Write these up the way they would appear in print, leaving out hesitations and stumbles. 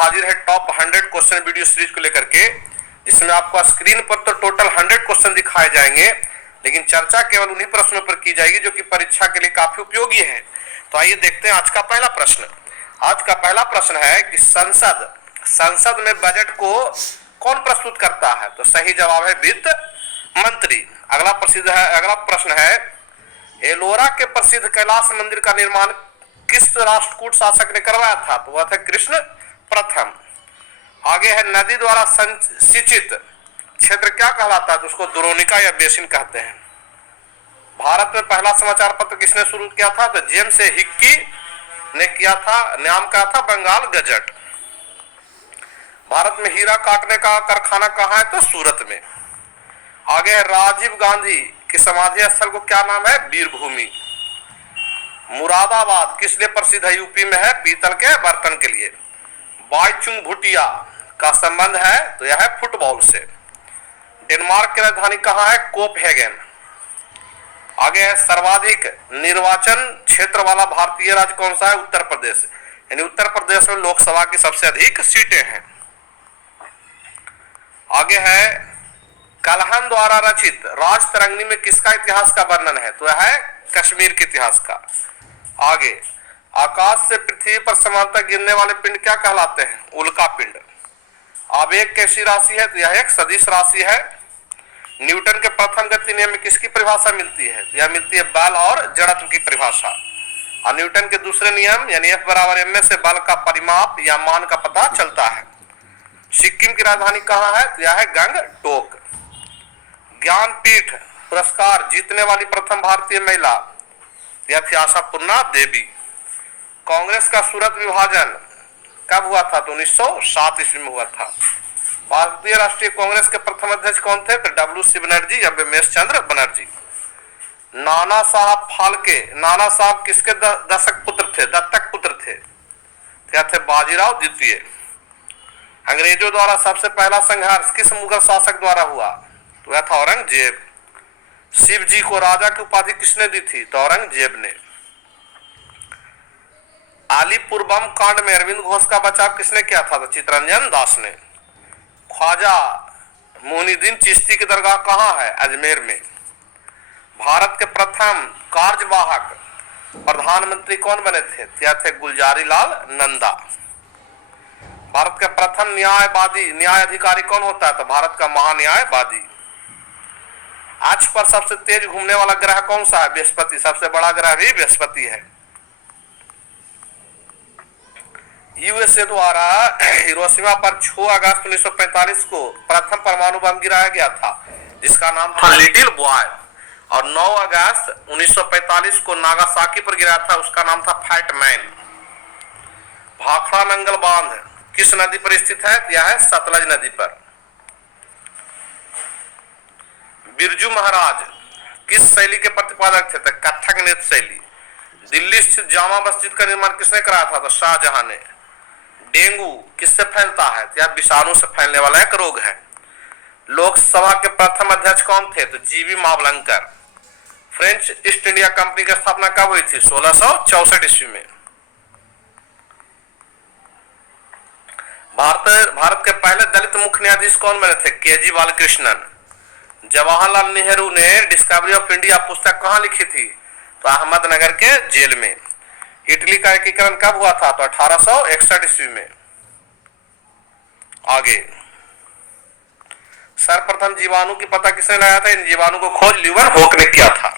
हाजिर है top 100 question video series को लेकर के, जिसमें आपको स्क्रीन पर तो टोटल 100 क्वेश्चन दिखाए जाएंगे, लेकिन चर्चा केवल उन्हीं प्रश्नों पर की जाएगी जो कि परीक्षा के लिए काफी उपयोगी है। तो आइए देखते हैं आज का पहला प्रश्न। आज का पहला प्रश्न है कि संसद में बजट को कौन प्रस्तुत करता है? तो सही जवाब है वित्त मंत्री। अगला प्रश्न है एलोरा के प्रसिद्ध कैलाश मंदिर का निर्माण किस राष्ट्रकूट शासक ने करवाया था? तो वह थे कृष्ण प्रथम। आगे है नदी द्वारा सिंचित क्षेत्र क्या कहलाता है? तो उसको द्रोणिका या बेसिन कहते हैं। भारत में पहला समाचार पत्र किसने शुरू किया था? तो जेम्स हिक्की ने किया था। नाम क्या था? बंगाल गजट। भारत में हीरा काटने का कारखाना कहाँ है? तो सूरत में। आगे है राजीव गांधी की समाधि स्थल को क्या नाम है? वीरभूमि। मुरादाबाद किस लिए प्रसिद्ध है? यूपी में है पीतल के बर्तन के लिए। बाईचुंग भूटिया का संबंध है? तो यह है फुटबॉल से। डेनमार्क की राजधानी कहाँ है? कोपहेगन। आगे है सर्वाधिक निर्वाचन क्षेत्र वाला भारतीय राज्य कौन सा है? उत्तर प्रदेश। यानी उत्तर प्रदेश में लोकसभा की सबसे अधिक सीटें हैं। आगे है कलहन द्वारा रचित राज तरंगिणी में किसका इतिहास का वर्णन है? तो यह है कश्मीर के इतिहास का। आगे आकाश से पृथ्वी पर समांतर गिरने वाले पिंड क्या कहलाते हैं? उल्का पिंड। आवेग कैसी राशि है? तो यह एक सदिश राशि है। न्यूटन के प्रथम गति नियम में किसकी परिभाषा मिलती है? यह मिलती है बल और जड़त्व की परिभाषा। और न्यूटन के दूसरे नियम यानी F = ma से बल का परिमाप या मान का पता चलता है। सिक्किम की राजधानी कहाँ है? तो यह है गंगटोक। ज्ञानपीठ पुरस्कार जीतने वाली प्रथम भारतीय महिला यह थी आशापूर्णा देवी। कांग्रेस का सूरत विभाजन कब हुआ था? तो 1907 ईस्वी में हुआ था। भारतीय राष्ट्रीय कांग्रेस के प्रथम अध्यक्ष कौन थे? तो W.C. बनर्जी या बिमेश चंद्र बनर्जी। नाना साहब फाल्के, नाना साहब किसके दत्तक पुत्र थे? क्या थे? बाजीराव द्वितीय। अंग्रेजों द्वारा सबसे पहला संघर्ष किस मुगल शासक द्वारा हुआ? तो यह था औरंगजेब। शिव जी को राजा की उपाधि किसने दी थी? तो औरंगजेब ने। आलीपुर बम कांड में अरविंद घोष का बचाव किसने किया था? तो चितरंजन दास ने। ख्वाजा मोइनुद्दीन चिश्ती की दरगाह कहाँ है? अजमेर में। भारत के प्रथम कार्यवाहक प्रधानमंत्री कौन बने थे? क्या थे? गुलजारी लाल नंदा। भारत के प्रथम न्याय अधिकारी कौन होता है? तो भारत का महान्यायवादी। आज पर सबसे तेज घूमने वाला ग्रह कौन सा है? बृहस्पति। सबसे बड़ा ग्रह भी बृहस्पति है। यूएसए द्वारा हिरोशिमा पर 6 अगस्त 1945 को प्रथम परमाणु बम गिराया गया था, जिसका नाम था लिटिल बॉय। और 9 अगस्त 1945 को नागासाकी पर गिराया था, उसका नाम था फैट मैन। भाखड़ा नंगल बांध किस नदी पर स्थित है? यह है सतलज नदी पर। बिरजू महाराज किस शैली के प्रतिपादक थे? तो कथक नृत्य शैली। दिल्ली स्थित जामा मस्जिद का निर्माण किसने कराया था? तो शाहजहां ने। डेंगू किससे फैलता है? यह विषाणु से फैलने वाला एक रोग है। लोकसभा के प्रथम अध्यक्ष कौन थे? तो जीवी Mavalankar. French east India company की स्थापना कब हुई थी? 1664 ईस्वी में। भारत के पहले दलित मुख्य न्यायाधीश कौन बने थे? केजी बालकृष्णन। जवाहरलाल नेहरू ने डिस्कवरी ऑफ इंडिया पुस्तक कहाँ लिखी थी? तो अहमदनगर के जेल में। इटली का एकीकरण कब हुआ था? तो 1861 ईस्वी में। आगे सर्वप्रथम जीवाणु की पता किसने लगाया था? इन जीवाणु को खोज ल्यूवन होक ने किया था।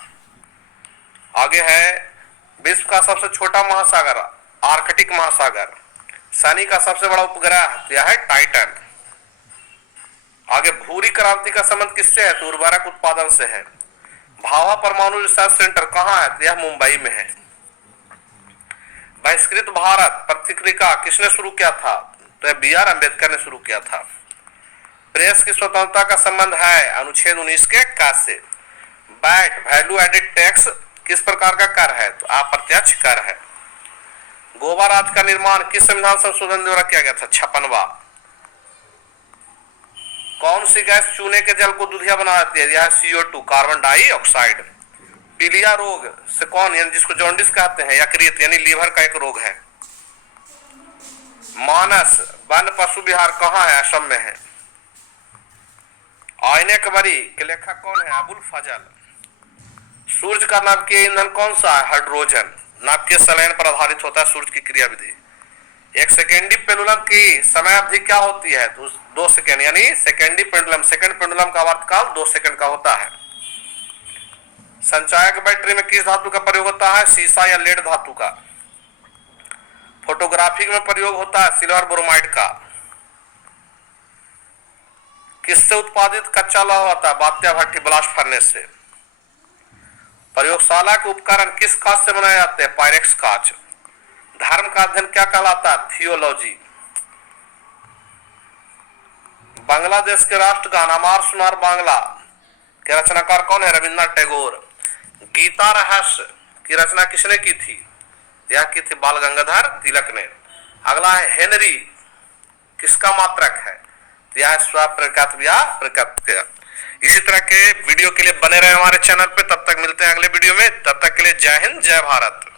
आगे है विश्व का सबसे छोटा महासागर आर्कटिक महासागर। शनि का सबसे बड़ा उपग्रह यह है टाइटन। आगे भूरी क्रांति का संबंध किससे है? तो उर्वरक उत्पादन से है। भाभा परमाणु रिसर्च सेंटर कहाँ है? तो यह मुंबई में है। बहिष्कृत भारत पत्रिका किसने शुरू किया था? तो B.R. अम्बेडकर ने शुरू किया था। प्रेस की स्वतंत्रता का संबंध है अनुच्छेद 19 के क से। वैट वैल्यू एडेड टैक्स किस प्रकार का कर है? तो अप्रत्यक्ष कर है। गोवा राज्य का निर्माण किस संविधान संशोधन द्वारा किया गया था? 56वां। कौन सी गैस चूने के जल को दूधिया बना देती है? यह CO2 कार्बन डाइऑक्साइड। पीलिया रोग से कौन यानी जिसको जॉन्डिस कहते हैं यकृत यानी लीवर का एक रोग है। मानस वन पशु विहार कहाँ है? असम में है। आईने कबरी के लेखक कौन है? अबुल फजल। सूर्य का नाभिकीय ईंधन कौन सा है? हाइड्रोजन। नाभिकीय संलयन पर आधारित होता है सूर्य की क्रियाविधि। एक सेकेंडी पेंडुलम की समय अवधि क्या होती है? 2 सेकेंड, यानी सेकेंडी पेंडुलम, सेकंड पेंडुलम का आवर्तकाल 2 सेकंड का होता है। संचायक बैटरी में किस धातु का प्रयोग होता है? सीसा या लेड धातु का। फोटोग्राफी में प्रयोग होता है सिल्वर ब्रोमाइड का। किससे उत्पादित कच्चा लौह होता है? बात्या भट्टी, ब्लास्ट फर्नेस से। प्रयोगशाला के उपकरण किस कांच से बनाए जाते हैं? पायरेक्स कांच। धर्म का अध्ययन क्या कहलाता है? थियोलॉजी। बांग्लादेश के राष्ट्रगान अमार सुनार बांग्ला के रचनाकार कौन है? रविंद्रनाथ टैगोर। गीता रहस्य की रचना किसने की थी? यह की थी बाल गंगाधर तिलक ने। अगला है हेनरी, किसका मात्रक है? यह स्वप्रकट या प्रकट। इसी तरह के वीडियो के लिए बने रहे हमारे चैनल पे। तब तक मिलते हैं अगले वीडियो में। तब तक के लिए जय हिंद, जय भारत।